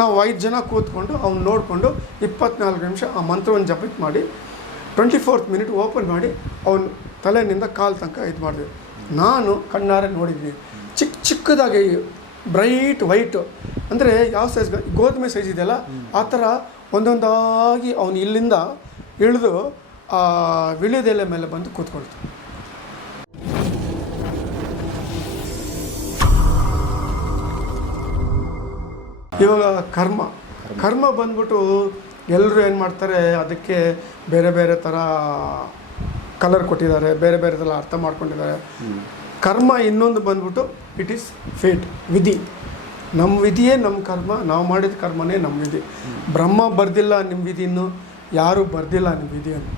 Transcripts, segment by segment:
ನಾವು ಐದು ಜನ ಕೂತ್ಕೊಂಡು ಅವ್ನು ನೋಡಿಕೊಂಡು ಇಪ್ಪತ್ನಾಲ್ಕು ನಿಮಿಷ ಆ ಮಂತ್ರವನ್ನು ಜಪಿತ್ ಮಾಡಿ ಟ್ವೆಂಟಿ ಫೋರ್ತ್ ಮಿನಿಟ್ ಓಪನ್ ಮಾಡಿ ಅವನು ತಲೆಯಿಂದ ಕಾಲು ತನಕ ಇದು ಮಾಡಿದ್ವಿ ನಾನು ಕಣ್ಣಾರೆ ನೋಡಿದ್ವಿ ಚಿಕ್ಕ ಚಿಕ್ಕದಾಗಿ ಬ್ರೈಟ್ ವೈಟು. ಅಂದರೆ ಯಾವ ಸೈಜ್ ಗೋಧುಮೆ ಸೈಜ್ ಇದೆಯಲ್ಲ, ಆ ಥರ ಒಂದೊಂದಾಗಿ ಅವನು ಇಲ್ಲಿಂದ ಇಳಿದು ಆ ವಿಳ್ಯದೆಲೆ ಮೇಲೆ ಬಂದು ಕೂತ್ಕೊಳ್ತು ಇವಾಗ ಕರ್ಮ. ಕರ್ಮ ಬಂದ್ಬಿಟ್ಟು ಎಲ್ಲರೂ ಏನು ಮಾಡ್ತಾರೆ, ಅದಕ್ಕೆ ಬೇರೆ ಬೇರೆ ಥರ ಕಲರ್ ಕೊಟ್ಟಿದ್ದಾರೆ, ಬೇರೆ ಬೇರೆ ಥರ ಅರ್ಥ ಮಾಡ್ಕೊಂಡಿದ್ದಾರೆ. ಕರ್ಮ ಇನ್ನೊಂದು ಬಂದ್ಬಿಟ್ಟು ಇಟ್ ಈಸ್ ಫೇಟ್ ವಿಧಿ. ನಮ್ಮ ವಿಧಿಯೇ ನಮ್ಮ ಕರ್ಮ, ನಾವು ಮಾಡಿದ ಕರ್ಮನೇ ನಮ್ಮ ವಿಧಿ. ಬ್ರಹ್ಮ ಬರ್ದಿಲ್ಲ ನಿಮ್ಮ ವಿಧಿಯನ್ನು ಯಾರೂ ಬರ್ದಿಲ್ಲ ನಿಮ್ಮ ವಿಧಿಯನ್ನು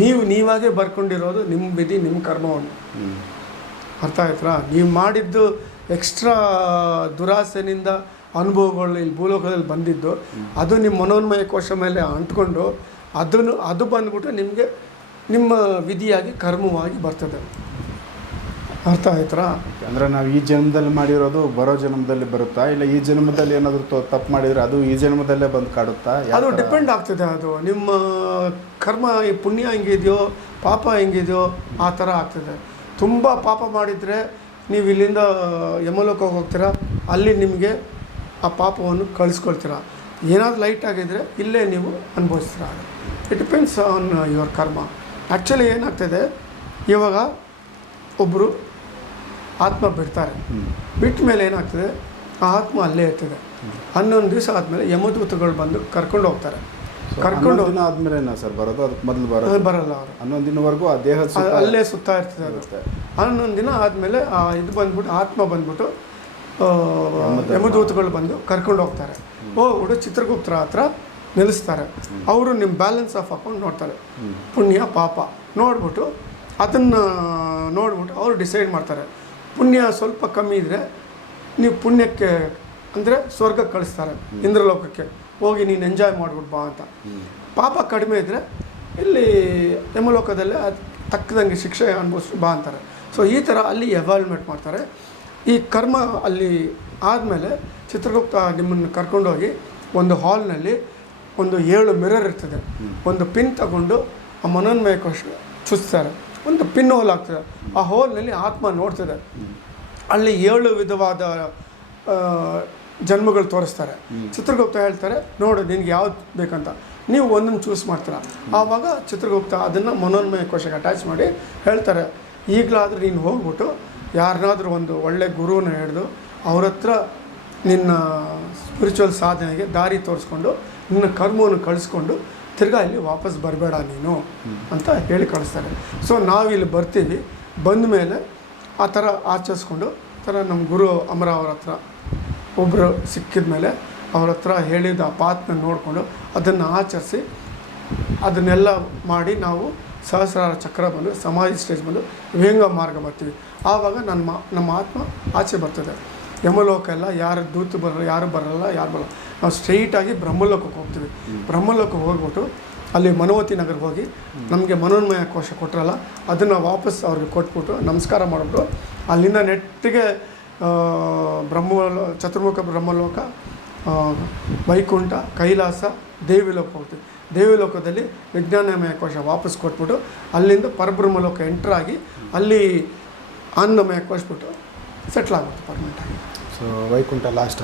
ನೀವು ನೀವಾಗೇ ಬರ್ಕೊಂಡಿರೋದು ನಿಮ್ಮ ವಿಧಿ ನಿಮ್ಮ ಕರ್ಮವನ್ನು. ಅರ್ಥ ಆಯ್ತಾ ನೀವು ಮಾಡಿದ್ದು ಎಕ್ಸ್ಟ್ರಾ ದುರಾಸೆನಿಂದ ಅನುಭವಗಳು ಇಲ್ಲಿ ಭೂಲೋಕದಲ್ಲಿ ಬಂದಿದ್ದು ಅದು ನಿಮ್ಮ ಮನೋನ್ಮಯ ಕೋಶ ಮೇಲೆ ಅಂಟ್ಕೊಂಡು ಅದನ್ನು ಅದು ಬಂದ್ಬಿಟ್ಟು ನಿಮಗೆ ನಿಮ್ಮ ವಿಧಿಯಾಗಿ ಕರ್ಮವಾಗಿ ಬರ್ತದೆ. ಅರ್ಥ ಆಯ್ತಾ ಅಂದರೆ ನಾವು ಈ ಜನ್ಮದಲ್ಲಿ ಮಾಡಿರೋದು ಬರೋ ಜನ್ಮದಲ್ಲಿ ಬರುತ್ತಾ? ಇಲ್ಲ ಈ ಜನ್ಮದಲ್ಲಿ ಏನಾದರೂ ತಪ್ಪು ಮಾಡಿದರೆ ಅದು ಈ ಜನ್ಮದಲ್ಲೇ ಬಂದು ಕಾಡುತ್ತಾ? ಅದು ಡಿಪೆಂಡ್ ಆಗ್ತದೆ ಅದು. ನಿಮ್ಮ ಕರ್ಮ ಈ ಪುಣ್ಯ ಹೆಂಗಿದೆಯೋ ಪಾಪ ಹೆಂಗಿದೆಯೋ ಆ ಥರ ಆಗ್ತದೆ. ತುಂಬ ಪಾಪ ಮಾಡಿದರೆ ನೀವು ಇಲ್ಲಿಂದ ಯಮಲೋಕಕ್ಕೆ ಹೋಗ್ತೀರಾ? ಅಲ್ಲಿ ನಿಮಗೆ ಆ ಪಾಪವನ್ನು ಕಳಿಸ್ಕೊಳ್ತೀರ. ಏನಾದರೂ ಲೈಟ್ ಆಗಿದ್ದರೆ ಇಲ್ಲೇ ನೀವು ಅನುಭವಿಸ್ತೀರ it depends on your karma actually ಏನಾಗ್ತದೆ ಇವಾಗ ಒಬ್ಬರು ಆತ್ಮ ಬಿಡ್ತಾರೆ. ಬಿಟ್ಟ ಮೇಲೆ ಏನಾಗ್ತದೆ ಆ ಆತ್ಮ ಅಲ್ಲೇ ಇರ್ತದೆ. ಹನ್ನೊಂದು ದಿವಸ ಆದಮೇಲೆ ಯಮದೂತಗಳು ಬಂದು ಕರ್ಕೊಂಡು ಹೋಗ್ತಾರೆ. ಕರ್ಕೊಂಡು ದಿನ ಆದ್ಮೇಲೆ ಸರ್ ಬರೋದು? ಅದಕ್ಕೆ ಮೊದಲು ಬರೋದು? ಬರಲ್ಲ ಅವರು. ಹನ್ನೊಂದು ದಿನವರೆಗೂ ಆ ದೇಹ ಅಲ್ಲೇ ಸುತ್ತಾ ಇರ್ತದೆ. ಹನ್ನೊಂದು ದಿನ ಆದಮೇಲೆ ಆ ಇದು ಬಂದ್ಬಿಟ್ಟು ಆತ್ಮ ಬಂದ್ಬಿಟ್ಟು. ಯಮದೂತಗಳು ಬಂದು ಕರ್ಕೊಂಡು ಹೋಗ್ತಾರೆ. ಹೋಗ್ಬಿಟ್ಟು ಚಿತ್ರಗುಪ್ತರ ಹತ್ರ ನಿಲ್ಲಿಸ್ತಾರೆ. ಅವರು ನಿಮ್ಮ ಬ್ಯಾಲೆನ್ಸ್ ಆಫ್ ಅಕೌಂಟ್ ನೋಡ್ತಾರೆ. ಪುಣ್ಯ ಪಾಪ. ನೋಡ್ಬಿಟ್ಟು ಅದನ್ನು ನೋಡ್ಬಿಟ್ಟು ಅವರು ಡಿಸೈಡ್ ಮಾಡ್ತಾರೆ. ಪುಣ್ಯ ಸ್ವಲ್ಪ ಕಮ್ಮಿ ಇದ್ದರೆ ನೀವು ಪುಣ್ಯಕ್ಕೆ ಅಂದರೆ ಸ್ವರ್ಗಕ್ಕೆ ಕಳಿಸ್ತಾರೆ ಇಂದ್ರಲೋಕಕ್ಕೆ. ಹೋಗಿ ನೀನು ಎಂಜಾಯ್ ಮಾಡ್ಬಿಟ್ಟು ಬಾ ಅಂತ. ಪಾಪ ಕಡಿಮೆ ಇದ್ದರೆ ಇಲ್ಲಿ ಯಮಲೋಕದಲ್ಲೇ ಅದು ತಕ್ಕದಂಗೆ ಶಿಕ್ಷೆ ಅನುಭವಿಸ್ಬಿಟ್ಟು ಬಾ ಅಂತಾರೆ. ಸೊ ಈ ಥರ ಅಲ್ಲಿ ಎವಾಲ್ವ್ಮೆಂಟ್ ಮಾಡ್ತಾರೆ. ಈ ಕರ್ಮ ಅಲ್ಲಿ ಆದಮೇಲೆ ಚಿತ್ರಗುಪ್ತ ನಿಮ್ಮನ್ನು ಕರ್ಕೊಂಡೋಗಿ ಒಂದು ಹಾಲ್ನಲ್ಲಿ ಒಂದು ಏಳು ಮಿರರ್ ಇರ್ತದೆ. ಒಂದು ಪಿನ್ ತಗೊಂಡು ಆ ಮನೋನ್ಮಯ ಕೋಶ ಚುಚ್ತಾರೆ. ಒಂದು ಪಿನ್ ಹೋಲ್ ಆಗ್ತದೆ ಆ ಹೋಲ್ನಲ್ಲಿ ಆತ್ಮ ನೋಡ್ತದೆ. ಅಲ್ಲಿ ಏಳು ವಿಧವಾದ ಜನ್ಮಗಳು ತೋರಿಸ್ತಾರೆ. ಚಿತ್ರಗುಪ್ತ ಹೇಳ್ತಾರೆ, ನೋಡು, ನಿನಗೆ ಯಾವ್ದು ಬೇಕಂತ. ನೀವು ಒಂದನ್ನು ಚೂಸ್ ಮಾಡ್ತೀರ. ಆವಾಗ ಚಿತ್ರಗುಪ್ತ ಅದನ್ನು ಮನೋನ್ಮಯ ಕೋಶಕ್ಕೆ ಅಟ್ಯಾಚ್ ಮಾಡಿ ಹೇಳ್ತಾರೆ, ಈಗಲಾದರೂ ನೀನು ಹೋಗ್ಬಿಟ್ಟು ಯಾರನ್ನಾದ್ರೂ ಒಂದು ಒಳ್ಳೆ ಗುರುವನ್ನು ಹಿಡಿದು ಅವ್ರ ಹತ್ರ ನಿನ್ನ ಸ್ಪಿರಿಚುವಲ್ ಸಾಧನೆಗೆ ದಾರಿ ತೋರಿಸ್ಕೊಂಡು ನಿನ್ನ ಕರ್ಮವನ್ನು ಕಳಿಸ್ಕೊಂಡು ತಿರ್ಗಾ ಇಲ್ಲಿ ವಾಪಸ್ ಬರಬೇಡ ನೀನು ಅಂತ ಹೇಳಿ ಕಳಿಸ್ತಾರೆ. ಸೊ ನಾವಿಲ್ಲಿ ಬರ್ತೀವಿ. ಬಂದ ಮೇಲೆ ಆ ಥರ ಆಚರಿಸ್ಕೊಂಡು ಥರ ನಮ್ಮ ಗುರು ಅಮರ ಅವ್ರ ಹತ್ರ ಒಬ್ಬರು ಸಿಕ್ಕಿದ ಮೇಲೆ ಅವ್ರ ಹತ್ರ ಹೇಳಿದ ಆ ಪಾತ್ನ ನೋಡಿಕೊಂಡು ಅದನ್ನು ಆಚರಿಸಿ ಅದನ್ನೆಲ್ಲ ಮಾಡಿ ನಾವು ಸಹಸ್ರಾರ ಚಕ್ರ ಬಂದು ಸಮಾಧಿ ಸ್ಟೇಜ್ ಬಂದು ವ್ಯಂಗ ಮಾರ್ಗ ಬರ್ತೀವಿ ಆವಾಗ ನನ್ನ ಮಾ ನಮ್ಮ ಆತ್ಮ ಆಚೆ ಬರ್ತದೆ. ಯಮಲೋಕ ಎಲ್ಲ ಯಾರು ದೂತು ಬರಲ್ಲ ಯಾರು ಬರಲ್ಲ ಯಾರು ಬರಲ್ಲ. ನಾವು ಸ್ಟ್ರೈಟಾಗಿ ಬ್ರಹ್ಮಲೋಕಕ್ಕೆ ಹೋಗ್ತೀವಿ. ಬ್ರಹ್ಮಲೋಕಕ್ಕೆ ಹೋಗ್ಬಿಟ್ಟು ಅಲ್ಲಿ ಮನೋವತಿ ನಗರ್ಗೆ ಹೋಗಿ ನಮಗೆ ಮನೋನ್ಮಯ ಕೋಶ ಕೊಟ್ಟರಲ್ಲ ಅದನ್ನು ವಾಪಸ್ ಅವ್ರಿಗೆ ಕೊಟ್ಬಿಟ್ಟು ನಮಸ್ಕಾರ ಮಾಡಿಬಿಟ್ಟು ಅಲ್ಲಿಂದ ನೆಟ್ಟಿಗೆ ಬ್ರಹ್ಮ ಚತುರ್ಮುಖ ಬ್ರಹ್ಮಲೋಕ ವೈಕುಂಠ ಕೈಲಾಸ ದೇವಿಲೋಕ ಹೋಗ್ತೀವಿ. ದೇವಿಲೋಕದಲ್ಲಿ ವಿಜ್ಞಾನಮಯ ಕೋಶ ವಾಪಸ್ ಕೊಟ್ಬಿಟ್ಟು ಅಲ್ಲಿಂದ ಪರಬ್ರಹ್ಮ ಲೋಕ ಎಂಟ್ರಾಗಿ ಅಲ್ಲಿ ಅನ್ನಮಯ ಕೋಶಬಿಟ್ಟು ಸೆಟ್ಲ್ ಆಗುತ್ತೆ ಪರ್ಮನೆಂಟಾಗಿ ಸೊ ವೈಕುಂಠ ಲಾಸ್ಟ್.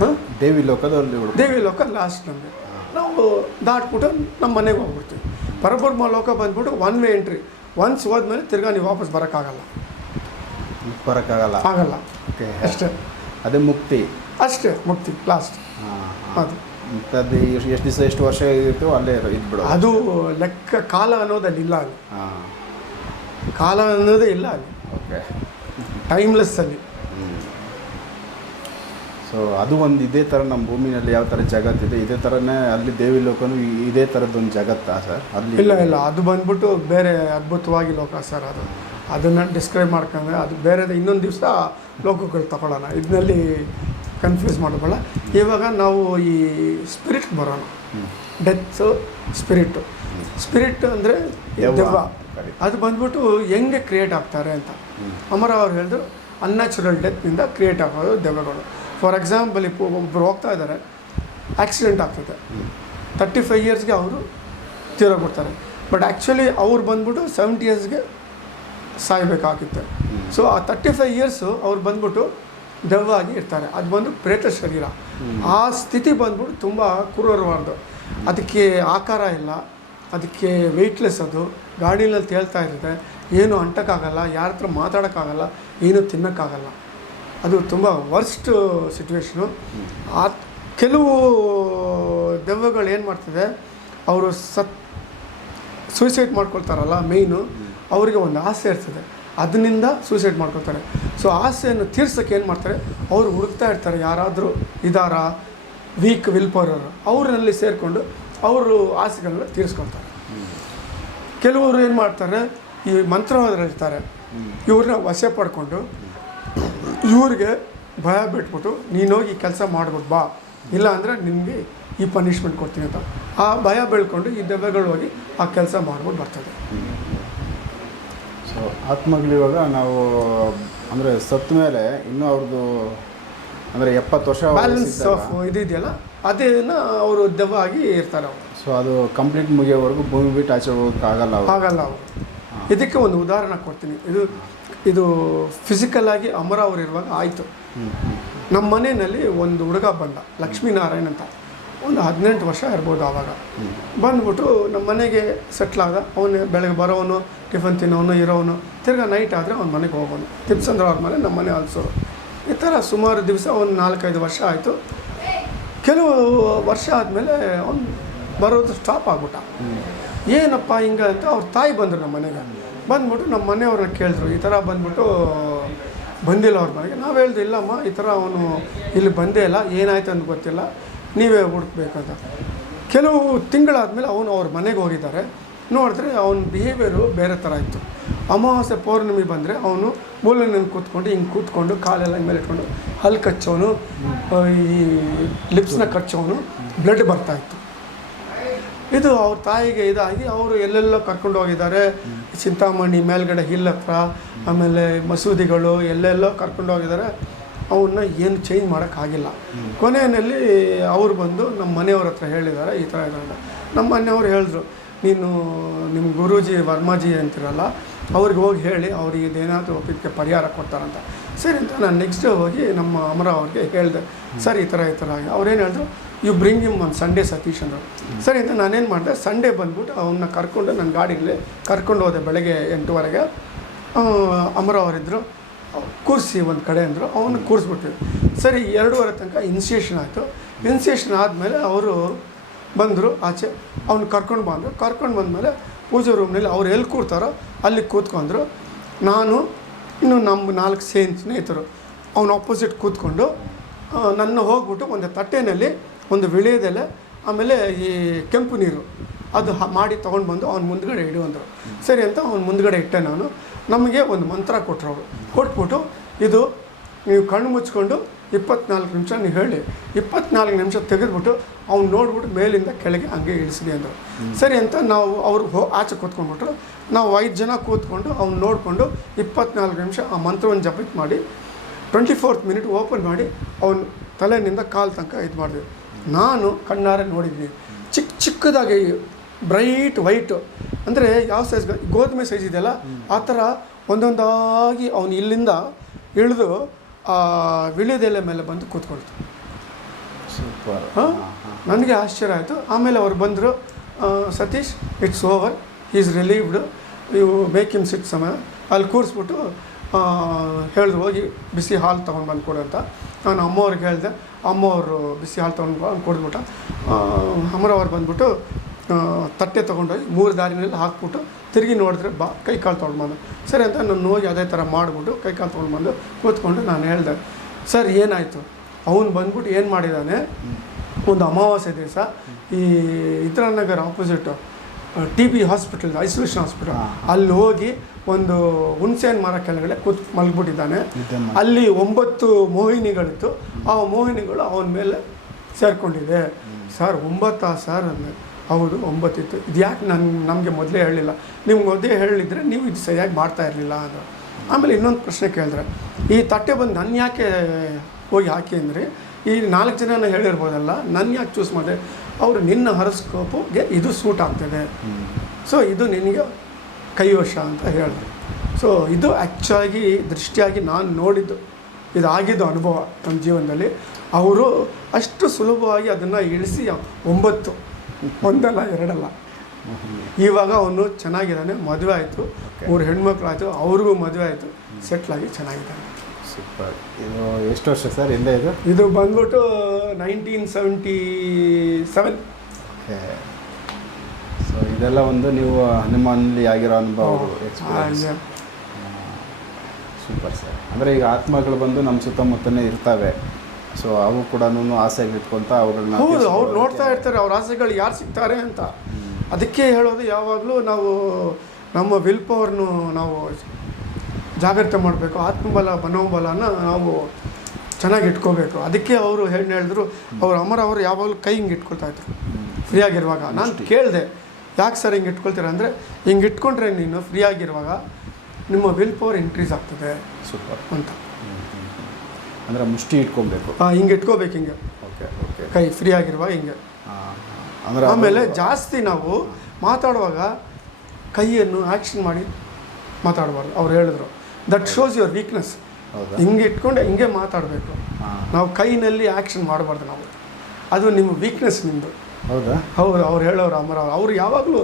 ಹಾ? ದೇವಿ ಲೋಕದಲ್ಲಿ ದೇವಿ ಲೋಕ ಲಾಸ್ಟ್ ನಮಗೆ. ನಾವು ದಾಟ್ಬಿಟ್ಟು ನಮ್ಮ ಮನೆಗೆ ಹೋಗ್ಬಿಡ್ತೀವಿ. ಪರಬ್ರಹ್ಮ ಲೋಕ ಬಂದ್ಬಿಟ್ಟು ಒನ್ ವೇ ಎಂಟ್ರಿ ಒನ್ಸ್ ಹೋದ್ಮೇಲೆ ತಿರ್ಗಾ ನೀವು ವಾಪಸ್ ಬರೋಕ್ಕಾಗಲ್ಲ. ಬರೋಕ್ಕಾಗಲ್ಲ? ಆಗಲ್ಲ. ಓಕೆ ಅಷ್ಟೇ. ಅದೇ ಮುಕ್ತಿ. ಅಷ್ಟೇ ಮುಕ್ತಿ ಲಾಸ್ಟ್ ಹಾಂ. ಅದು. ಅದು ಎಷ್ಟು ದಿವಸ ಎಷ್ಟು ವರ್ಷ ಇರ್ತೀವೋ ಅಲ್ಲೇ ಇದ್ಬಿಡು ಅದು ಲೆಕ್ಕ ಕಾಲ ಅನ್ನೋದಲ್ಲಿ ಇಲ್ಲ ಅಲ್ಲಿ ಹಾಂ. ಕಾಲ ಅನ್ನೋದೇ ಇಲ್ಲ ಅಲ್ಲಿ ಓಕೆ. ಟೈಮ್ಲೆಸ್ ಅಲ್ಲಿ. ಸೊ ಅದು ಒಂದು ಇದೇ ಥರ ನಮ್ಮ ಭೂಮಿನಲ್ಲಿ ಯಾವ ಥರ ಜಗತ್ತಿದೆ ಇದೇ ಥರನೇ ಅಲ್ಲಿ ದೇವಿ ಲೋಕನು ಇದೇ ಇದೇ ಥರದ್ದೊಂದು ಜಗತ್ತಾ ಸರ್? ಅಲ್ಲಿ ಇಲ್ಲ ಇಲ್ಲ. ಅದು ಬಂದ್ಬಿಟ್ಟು ಬೇರೆ ಅದ್ಭುತವಾಗಿ ಲೋಕ ಸರ್ ಅದು. ಅದನ್ನು ಡಿಸ್ಕ್ರೈಬ್ ಮಾಡ್ಕೊಂಡ್ರೆ ಅದು ಬೇರೆದು ಇನ್ನೊಂದು ದಿವಸ ಲೋಕಗಳು ತಗೊಳ್ಳೋಣ. ಇದರಲ್ಲಿ ಕನ್ಫ್ಯೂಸ್ ಮಾಡಬಲ್ಲ ಇವಾಗ ನಾವು ಈ ಸ್ಪಿರಿಟ್ ಬರೋಣ. ಡೆತ್ ಸ್ಪಿರಿಟು ಸ್ಪಿರಿಟ್ ಅಂದರೆ ದೆವ್ವ. ಅದು ಬಂದ್ಬಿಟ್ಟು ಹೆಂಗೆ ಕ್ರಿಯೇಟ್ ಆಗ್ತಾರೆ ಅಂತ. ಅಮರ ಅವ್ರು ಹೇಳಿದ್ರು ಅನ್ನ್ಯಾಚುರಲ್ ಡೆತ್ನಿಂದ ಕ್ರಿಯೇಟ್ ಆಗೋದು ದೆವ್ವಗಳು. ಫಾರ್ ಎಕ್ಸಾಂಪಲ್ ಇಪ್ಪ ಒಬ್ಬರು ಹೋಗ್ತಾ ಇದ್ದಾರೆ ಆಕ್ಸಿಡೆಂಟ್ ಆಗ್ತದೆ. ತರ್ಟಿ ಫೈವ್ ಇಯರ್ಸ್ಗೆ ಅವರು ತೀರೋಗ್ಬಿಡ್ತಾರೆ ಬಟ್ ಆ್ಯಕ್ಚುಲಿ ಅವ್ರು ಬಂದ್ಬಿಟ್ಟು ಸೆವೆಂಟಿ ಇಯರ್ಸ್ಗೆ ಸಾಯ್ಬೇಕಾಗಿತ್ತು. ಸೊ ಆ ತರ್ಟಿ ಫೈವ್ ಇಯರ್ಸು ಅವ್ರು ಬಂದ್ಬಿಟ್ಟು ದೆವ್ವ ಆಗಿ ಇರ್ತಾರೆ. ಅದು ಬಂದು ಪ್ರೇತ ಶರೀರ. ಆ ಸ್ಥಿತಿ ಬಂದ್ಬಿಟ್ಟು ತುಂಬ ಕ್ರೂರವಾದ್ದು ಅದಕ್ಕೆ ಆಕಾರ ಇಲ್ಲ. ಅದಕ್ಕೆ ವೆಯ್ಟ್ಲೆಸ್ ಅದು. ಗಾಡಿನಲ್ಲಿ ತೇಳ್ತಾ ಇರುತ್ತೆ. ಏನು ಅಂಟಕ್ಕಾಗಲ್ಲ. ಯಾರ ಹತ್ರ ಮಾತಾಡೋಕ್ಕಾಗಲ್ಲ. ಏನು ತಿನ್ನೋಕ್ಕಾಗಲ್ಲ. ಅದು ತುಂಬ ವರ್ಸ್ಟ್ ಸಿಚುವೇಶನು ಆ ಕೆಲವು ದೆವ್ವಗಳು ಏನು ಮಾಡ್ತದೆ? ಅವರು ಸತ್ ಸೂಸೈಡ್ ಮಾಡ್ಕೊಳ್ತಾರಲ್ಲ ಮೇಯ್ನು ಅವರಿಗೆ ಒಂದು ಆಸೆ ಇರ್ತದೆ. ಅದರಿಂದ ಸೂಸೈಡ್ ಮಾಡ್ಕೊಳ್ತಾರೆ. ಸೊ ಆಸೆಯನ್ನು ತೀರ್ಸೋಕ್ಕೆ ಏನು ಮಾಡ್ತಾರೆ? ಅವರು ಹುಡುಕ್ತಾ ಇರ್ತಾರೆ, ಯಾರಾದರೂ ಇದಾರಾ? ವೀಕ್ ವಿಲ್ ಪವರ್ ಅವರಲ್ಲಿ ಸೇರಿಕೊಂಡು ಅವರು ಆಸೆಗಳನ್ನ ತೀರಿಸ್ಕೊಳ್ತಾರೆ. ಕೆಲವರು ಏನು ಮಾಡ್ತಾರೆ? ಈ ಮಂತ್ರವಾದರಲ್ಲಿರ್ತಾರೆ ಇವ್ರನ್ನ ವಶ ಪಡ್ಕೊಂಡು ಇವ್ರಿಗೆ ಭಯ ಬಿಟ್ಬಿಟ್ಟು, ನೀನೋಗಿ ಕೆಲಸ ಮಾಡ್ಬಿಟ್ಟು ಬಾ. ಇಲ್ಲ ಅಂದರೆ ನಿಮಗೆ ಈ ಪನಿಷ್ಮೆಂಟ್ ಕೊಡ್ತೀನಿ ಅಂತ. ಆ ಭಯ ಬೆಳ್ಕೊಂಡು ಈ ದೆವ್ವಗಳು ಹೋಗಿ ಆ ಕೆಲಸ ಮಾಡ್ಬಿಟ್ಟು ಬರ್ತದೆ. ಸೊ ಆತ್ಮಗಳು ಇವಾಗ ನಾವು ಅಂದರೆ ಸತ್ತ ಮೇಲೆ ಇನ್ನೂ ಅವ್ರದ್ದು ಅಂದರೆ ಎಪ್ಪತ್ತು ವರ್ಷ ಬ್ಯಾಲೆನ್ಸ್ ಆಫ್ ಇದೆಯಲ್ಲ ಅದನ್ನು ಅವರು ದೆವ್ವ ಆಗಿ ಇರ್ತಾರೆ ಅವರು. ಸೊ ಅದು ಕಂಪ್ಲೀಟ್ ಮುಗಿಯೋವರೆಗೂ ಭೂಮಿ ಬಿಟ್ಟು ಆಚೆ ಹೋಗೋಕ್ಕಾಗಲ್ಲ ಅವರು. ಆಗಲ್ಲ ಅವರು. ಇದಕ್ಕೆ ಒಂದು ಉದಾಹರಣೆ ಕೊಡ್ತೀನಿ. ಇದು ಇದು ಫಿಸಿಕಲ್ ಆಗಿ ಅಮರ ಅವರು ಇರುವಾಗ ಆಯಿತು. ನಮ್ಮ ಮನೆಯಲ್ಲಿ ಒಂದು ಹುಡುಗ ಬಂದ ಲಕ್ಷ್ಮೀನಾರಾಯಣ್ ಅಂತ. ಒಂದು ಹದಿನೆಂಟು ವರ್ಷ ಇರ್ಬೋದು ಆವಾಗ. ಬಂದ್ಬಿಟ್ಟು ನಮ್ಮ ಮನೆಗೆ ಸೆಟ್ಲಾದ ಅವನು ಬೆಳಗ್ಗೆ ಬರೋವನು ಟಿಫನ್ ತಿನ್ನೋನು ಇರೋವನು ತಿರ್ಗಾ ನೈಟ್ ಆದರೆ ಅವ್ನ ಮನೆಗೆ ಹೋಗೋನು. ತಿಪ್ಸಂದ್ರ ಅವ್ರ ಮನೆ ನಮ್ಮ ಮನೆ ಅಲ್ಸೋರು. ಈ ಥರ ಸುಮಾರು ದಿವಸ ಒಂದು ನಾಲ್ಕೈದು ವರ್ಷ ಆಯಿತು. ಕೆಲವು ವರ್ಷ ಆದಮೇಲೆ ಅವ್ನು ಬರೋದು ಸ್ಟಾಪ್ ಆಗ್ಬಿಟ್ಟ. ಏನಪ್ಪ ಹಿಂಗೆ ಅಂತ ಅವ್ರ ತಾಯಿ ಬಂದರು ನಮ್ಮ ಮನೆಗೆ. ಬಂದ್ಬಿಟ್ಟು ನಮ್ಮ ಮನೆಯವ್ರನ್ನ ಕೇಳಿದ್ರು. ಈ ಥರ ಬಂದ್ಬಿಟ್ಟು ಬಂದಿಲ್ಲ ಅವ್ರ ಮನೆಗೆ. ನಾವು ಹೇಳ್ದೆ ಇಲ್ಲಮ್ಮ ಈ ಥರ ಅವನು ಇಲ್ಲಿ ಬಂದೇ ಇಲ್ಲ. ಏನಾಯ್ತು ಅಂತ ಗೊತ್ತಿಲ್ಲ. ನೀವೇ ಹುಡುಕ್ಬೇಕಂತ ಕೆಲವು ತಿಂಗಳಾದಮೇಲೆ ಅವನು ಅವ್ರ ಮನೆಗೆ ಹೋಗಿದ್ದಾರೆ. ನೋಡಿದ್ರೆ ಅವನ ಬಿಹೇವಿಯರು ಬೇರೆ ಥರ ಇತ್ತು. ಅಮಾವಾಸ್ಯೆ ಪೌರ್ಣಿಮೆ ಬಂದರೆ ಅವನು ಮೂಲನ ಕೂತ್ಕೊಂಡು ಹಿಂಗೆ ಕೂತ್ಕೊಂಡು ಕಾಲೆಲ್ಲ ಹಿಂಗೆ ಮೇಲೆ ಇಟ್ಕೊಂಡು ಹಲ್ಲು ಕಚ್ಚೋನು ಈ ಲಿಪ್ಸ್ನ ಕಚ್ಚೋನು ಬ್ಲಡ್ ಬರ್ತಾ ಇತ್ತು. ಇದು ಅವ್ರ ತಾಯಿಗೆ ಇದಾಗಿ ಅವರು ಎಲ್ಲೆಲ್ಲೋ ಕರ್ಕೊಂಡು ಹೋಗಿದ್ದಾರೆ. ಚಿಂತಾಮಣಿ ಮೇಲ್ಗಡೆ ಹಿಲ್ ಹತ್ರ ಆಮೇಲೆ ಮಸೂದಿಗಳು ಎಲ್ಲೆಲ್ಲೋ ಕರ್ಕೊಂಡು ಹೋಗಿದ್ದಾರೆ. ಅವನ್ನ ಏನು ಚೇಂಜ್ ಮಾಡೋಕ್ಕಾಗಿಲ್ಲ ಕೊನೆಯಲ್ಲಿ ಅವ್ರು ಬಂದು ನಮ್ಮ ಮನೆಯವ್ರ ಹತ್ರ ಹೇಳಿದ್ದಾರೆ, ಈ ಥರ ಇದ್ದಾರೆ ನಮ್ಮ ಮನೆಯವ್ರು ಹೇಳಿದ್ರು, ನೀನು ನಿಮ್ಮ ಗುರೂಜಿ ವರ್ಮಾಜಿ ಅಂತಿರಲ್ಲ, ಅವ್ರಿಗೆ ಹೋಗಿ ಹೇಳಿ, ಅವ್ರಿಗೆ ಇದೇನಾದರೂ ಇದಕ್ಕೆ ಪರಿಹಾರ ಕೊಡ್ತಾರಂತ ಸರಿ ಅಂತ ನಾನು ನೆಕ್ಸ್ಟ್ ಹೋಗಿ ನಮ್ಮ ಅಮರ ಅವ್ರಿಗೆ ಹೇಳಿದೆ, ಸರ್, ಈ ಥರ ಈ ಥರ. ಅವ್ರೇನು ಹೇಳಿದ್ರು ಯು ಬ್ರಿಂಗ್ ಇಮ್ ಒಂದು ಸಂಡೇ ಸತೀಶ್ ಅಂದರು. ಸರಿ ಅಂತ ನಾನೇನು ಮಾಡಿದೆ ಸಂಡೇ ಬಂದ್ಬಿಟ್ಟು ಅವನ್ನ ಕರ್ಕೊಂಡು ನನ್ನ ಗಾಡಿಯಲ್ಲಿ ಕರ್ಕೊಂಡು ಹೋದೆ ಬೆಳಗ್ಗೆ ಎಂಟುವರೆಗೆ. ಅಮರ ಅವರಿದ್ದರು ಕೂರಿಸಿ ಒಂದು ಕಡೆ ಅಂದರು ಅವನ್ನ ಕೂರಿಸ್ಬಿಟ್ಟಿದ್ರು ಸರಿ, ಎರಡೂವರೆ ತನಕ ಇನ್ಸಿಯೇಷನ್ ಆಯಿತು. ಇನ್ಸಿಯೇಷನ್ ಆದಮೇಲೆ ಅವರು ಬಂದರು ಆಚೆ. ಅವ್ನು ಕರ್ಕೊಂಡು ಬಂದರು. ಕರ್ಕೊಂಡು ಬಂದಮೇಲೆ ಪೂಜೆ ರೂಮ್ನಲ್ಲಿ ಅವ್ರು ಎಲ್ಲಿ ಕೂರ್ತಾರೋ ಅಲ್ಲಿ ಕೂತ್ಕೊಂಡ್ರು. ನಾನು, ಇನ್ನು ನಮ್ಮ ನಾಲ್ಕು ಸೇನ್ ಸ್ನೇಹಿತರು, ಅವನ ಆಪೋಸಿಟ್ ಕೂತ್ಕೊಂಡು ನನ್ನ ಹೋಗ್ಬಿಟ್ಟು ಒಂದು ತಟ್ಟೆನಲ್ಲಿ, ಒಂದು ವಿಳೆದೆಲೆ ಆಮೇಲೆ ಈ ಕೆಂಪು ನೀರು. ಅದು ಮಾಡಿ ತೊಗೊಂಡು ಬಂದು ಅವ್ನ ಮುಂದ್ಗಡೆ ಇಡು ಅಂದರು. ಸರಿ ಅಂತ ಅವ್ನ ಮುಂದ್ಗಡೆ ಇಟ್ಟೆ ನಾನು. ನಮಗೆ ಒಂದು ಮಂತ್ರ ಕೊಟ್ಟರು ಅವರು. ಕೊಟ್ಬಿಟ್ಟು ಇದು ನೀವು ಕಣ್ಣು ಮುಚ್ಕೊಂಡು ಇಪ್ಪತ್ನಾಲ್ಕು ನಿಮಿಷ ನೀವು ಹೇಳಿ. ಇಪ್ಪತ್ನಾಲ್ಕು ನಿಮಿಷ ತೆಗೆದುಬಿಟ್ಟು ಅವ್ನು ನೋಡ್ಬಿಟ್ಟು ಮೇಲಿಂದ ಕೆಳಗೆ ಹಂಗೆ ಇಳಿಸಿದೆ ಅಂದರು. ಸರಿ ಅಂತ ನಾವು ಅವ್ರು ಹೋ ಆಚೆ ಕೂತ್ಕೊಂಡ್ಬಿಟ್ರು. ನಾವು ಐದು ಜನ ಕೂತ್ಕೊಂಡು ಅವ್ನು ನೋಡಿಕೊಂಡು ಇಪ್ಪತ್ನಾಲ್ಕು ನಿಮಿಷ ಆ ಮಂತ್ರವನ್ನು ಜಪಿಟ್ ಮಾಡಿ ಟ್ವೆಂಟಿ ಫೋರ್ತ್ ಮಿನಿಟ್ ಓಪನ್ ಮಾಡಿ ಅವನು ತಲೆಯಿಂದ ಕಾಲು ತನಕ ಇದು ಮಾಡಿದ್ವಿ ನಾನು ಕಣ್ಣಾರೆ ನೋಡಿದ್ವಿ. ಚಿಕ್ಕ ಚಿಕ್ಕದಾಗಿ ಬ್ರೈಟ್ ವೈಟು. ಅಂದರೆ ಯಾವ ಸೈಜ್ ಗೋಧುಮೆ ಸೈಜ್ ಇದೆಯಲ್ಲ ಆ ಥರ ಒಂದೊಂದಾಗಿ ಅವನು ಇಲ್ಲಿಂದ ಇಳಿದು ಆ ವಿಳ್ಯದೆಲೆ ಮೇಲೆ ಬಂದು ಕೂತ್ಕೊಳ್ತು ಸೂಪರ್ ಹಾಂ? ನನಗೆ ಆಶ್ಚರ್ಯ ಆಯಿತು. ಆಮೇಲೆ ಅವ್ರು ಬಂದರು Satish it's over is relieved ಇವು ಬೇಕಿಂಗ್ ಸಿಟ್ ಸಮಯ ಅಲ್ಲಿ ಕೂರಿಸ್ಬಿಟ್ಟು ಹೇಳಿದ್ರು ಹೋಗಿ ಬಿಸಿ ಹಾಲು ತೊಗೊಂಡು ಬಂದು ಕೊಡು ಅಂತ. ನಾನು ಅಮ್ಮವ್ರಿಗೆ ಹೇಳಿದೆ ಅಮ್ಮವರು ಬಿಸಿ ಹಾಲು ತೊಗೊಂಡು ಬಂದು ಕೊಡ್ಬಿಟ್ಟ ಅಮ್ಮರವ್ರು ಬಂದ್ಬಿಟ್ಟು ತಟ್ಟೆ ತೊಗೊಂಡೋಗಿ ಮೂರು ದಾರಿನಲ್ಲಿ ಹಾಕ್ಬಿಟ್ಟು ತಿರುಗಿ ನೋಡಿದ್ರೆ ಬಾ ಕೈ ಕಾಲು ತೊಗೊಂಡು ಬಂದು ಸರಿ ಅಂತ ನಾನು ಹೋಗಿ ಅದೇ ಥರ ಮಾಡಿಬಿಟ್ಟು ಕೈ ಕಾಲು ತೊಗೊಂಡು ಬಂದು ಕೂತ್ಕೊಂಡು ನಾನು ಹೇಳಿದೆ ಸರ್ ಏನಾಯಿತು? ಅವನು ಬಂದ್ಬಿಟ್ಟು ಏನು ಮಾಡಿದ್ದಾನೆ ಒಂದು ಅಮಾವಾಸ್ಯೆ ದಿವಸ ಈ Indiranagar opposite T B hospital isolation hospital ಅಲ್ಲಿ ಹೋಗಿ ಒಂದು ಹುಣಸೇನ್ ಮರ ಕೆಳಗಡೆ ಕೂತ್ ಮಲಗ್ಬಿಟ್ಟಿದ್ದಾನೆ. ಅಲ್ಲಿ ಒಂಬತ್ತು ಮೋಹಿನಿಗಳಿತ್ತು. ಆ ಮೋಹಿನಿಗಳು ಅವನ ಮೇಲೆ ಸೇರಿಕೊಂಡಿದೆ. ಸರ್ ಒಂಬತ್ತಾ ಸರ್? ಅಂದೆ. ಹೌದು, ಒಂಬತ್ತಿತ್ತು. ಇದು ಯಾಕೆ ನನ್ನ ನಮಗೆ ಮೊದಲೇ ಹೇಳಲಿಲ್ಲ? ನಿಮ್ಗೆ ಮೊದಲೇ ಹೇಳಿದ್ರೆ ನೀವು ಇದು ಸರಿಯಾಗಿ ಮಾಡ್ತಾ ಇರಲಿಲ್ಲ ಅದು. ಆಮೇಲೆ ಇನ್ನೊಂದು ಪ್ರಶ್ನೆ ಕೇಳಿದ್ರೆ, ಈ ತಟ್ಟೆ ಬಂದು ನನ್ನ ಯಾಕೆ ಹೋಗಿ ಹಾಕಿ ಅಂದರೆ, ಈ ನಾಲ್ಕು ಜನ ಹೇಳಿರ್ಬೋದಲ್ಲ ನನ್ನ ಯಾಕೆ ಚೂಸ್ ಮಾಡಿದೆ? ಅವರು ನಿನ್ನ ಹರಸ್ಕೋಪಿಗೆ ಇದು ಸೂಟ್ ಆಗ್ತದೆ. ಸೊ ಇದು ನಿನಗೆ ಕೈವಶ ಅಂತ ಹೇಳಿದೆ. ಸೊ ಇದು ಆ್ಯಕ್ಚುಲಾಗಿ ದೃಷ್ಟಿಯಾಗಿ ನಾನು ನೋಡಿದ್ದು, ಇದಾಗಿದ್ದು ಅನುಭವ ನಮ್ಮ ಜೀವನದಲ್ಲಿ. ಅವರು ಅಷ್ಟು ಸುಲಭವಾಗಿ ಅದನ್ನು ಇಳಿಸಿ, ಒಂಬತ್ತು ಒಂದಲ್ಲ ಎರಡಲ್ಲ. ಇವಾಗ ಅವನು ಚೆನ್ನಾಗಿದ್ದಾನೆ ಮದುವೆ ಆಯಿತು. ಮೂರು ಹೆಣ್ಮಕ್ಳು ಆಯಿತು ಅವ್ರಿಗೂ ಮದುವೆ ಆಯಿತು. ಸೆಟ್ಲಾಗಿ ಚೆನ್ನಾಗಿದ್ದಾನೆ. ಸೂಪರ್. ಇದು ಎಷ್ಟು ವರ್ಷ ಸರ್ ಹಿಂದೆ ಇದು? ಇದು ಬಂದ್ಬಿಟ್ಟು nineteen seventy seven. Okay. So ಇದೆಲ್ಲ ಒಂದು ನೀವು ಹನುಮಾನಲ್ಲಿ ಆಗಿರೋ ಅನುಭವ ಎಕ್ಸ್ಪೀರಿಯನ್ಸ್ ಸೂಪರ್ ಸರ್. ಅಂದರೆ ಈಗ ಆತ್ಮಗಳು ಬಂದು ನಮ್ಮ ಸುತ್ತಮುತ್ತನೇ ಇರ್ತವೆ. ಸೊ ಅವು ಕೂಡ ಆಸೆ ಇಟ್ಕೊಂತ ಅವ್ರನ್ನ ಹೌದು ಅವ್ರು ನೋಡ್ತಾ ಇರ್ತಾರೆ ಅವ್ರ ಆಸೆಗಳು ಯಾರು ಸಿಗ್ತಾರೆ ಅಂತ. ಅದಕ್ಕೆ ಹೇಳೋದು ಯಾವಾಗಲೂ ನಾವು ನಮ್ಮ ವಿಲ್ ಪವರ್ನು ನಾವು ಜಾಗ್ರತೆ ಮಾಡಬೇಕು ಆತ್ಮಬಲ ಮನೋಬಲನ ನಾವು ಚೆನ್ನಾಗಿ ಇಟ್ಕೋಬೇಕು. ಅದಕ್ಕೆ ಅವರು ಏನು ಹೇಳಿದ್ರು ಅವ್ರ ಅಮರ ಅವರು ಯಾವಾಗಲೂ ಕೈ ಹಿಂಗೆ ಇಟ್ಕೊಳ್ತಾ ಇದ್ರು. ಫ್ರೀ ಆಗಿರುವಾಗ ನಾನು ಕೇಳಿದೆ ಯಾಕೆ ಸರ್ ಹಿಂಗೆ ಇಟ್ಕೊಳ್ತೀರ ಅಂದರೆ ಹಿಂಗೆ ಇಟ್ಕೊಂಡ್ರೆ ನೀನು ಫ್ರೀ ಆಗಿರುವಾಗ ನಿಮ್ಮ ವಿಲ್ ಪವರ್ ಇನ್ಕ್ರೀಸ್ ಆಗ್ತದೆ ಸೂಪರ್. ಅಂತ. ಅಂದರೆ ಮುಷ್ಟಿ ಇಟ್ಕೊಬೇಕು. ಹಾಂ ಹಿಂಗೆ ಇಟ್ಕೋಬೇಕು ಹಿಂಗೆ. Okay okay. ಕೈ ಫ್ರೀ ಆಗಿರುವಾಗ ಹಿಂಗೆ. ಅಂದರೆ ಆಮೇಲೆ ಜಾಸ್ತಿ ನಾವು ಮಾತಾಡುವಾಗ ಕೈಯನ್ನು ಆ್ಯಕ್ಷನ್ ಮಾಡಿ ಮಾತಾಡಬಾರ್ದು. ಅವ್ರು ಹೇಳಿದ್ರು ದಟ್ ಶೋಸ್ ಯುವರ್ ವೀಕ್ನೆಸ್ ಹೌದಾ? ಹಿಂಗೆ ಇಟ್ಕೊಂಡು ಹಿಂಗೆ ಮಾತಾಡಬೇಕು. ನಾವು ಕೈನಲ್ಲಿ ಆ್ಯಕ್ಷನ್ ಮಾಡಬಾರ್ದು ನಾವು. ಅದು ನಿಮ್ಮ ವೀಕ್ನೆಸ್ ನಿಮ್ಮದು ಹೌದಾ? ಹೌದು ಅವ್ರು ಹೇಳೋರು ಅಮರ ಅವ್ರು. ಯಾವಾಗಲೂ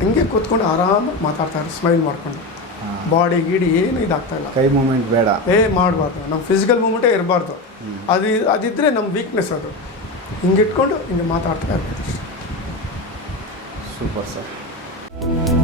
ಹಂಗೆ ಕೂತ್ಕೊಂಡು ಆರಾಮಾಗಿ ಮಾತಾಡ್ತಾರೆ ಸ್ಮೈಲ್ ಮಾಡ್ಕೊಂಡು. ಬಾಡಿ ಗೀಡಿ ಏನು ಇದಾಗ್ತಾ ಇಲ್ಲ. ಕೈ ಮೂಮೆಂಟ್ ಬೇಡ. ಏ ಮಾಡಬಾರ್ದು. ನಮ್ಮ ಫಿಸಿಕಲ್ ಮೂಮೆಂಟೇ ಇರಬಾರ್ದು. ಅದು ಅದಿದ್ದರೆ ನಮ್ಮ ವೀಕ್ನೆಸ್ ಅದು. ಹಿಂಗೆ ಇಟ್ಕೊಂಡು ಹಿಂಗೆ ಮಾತಾಡ್ತಾ ಇರ್ಬೇಕು ಸೂಪರ್ ಸರ್.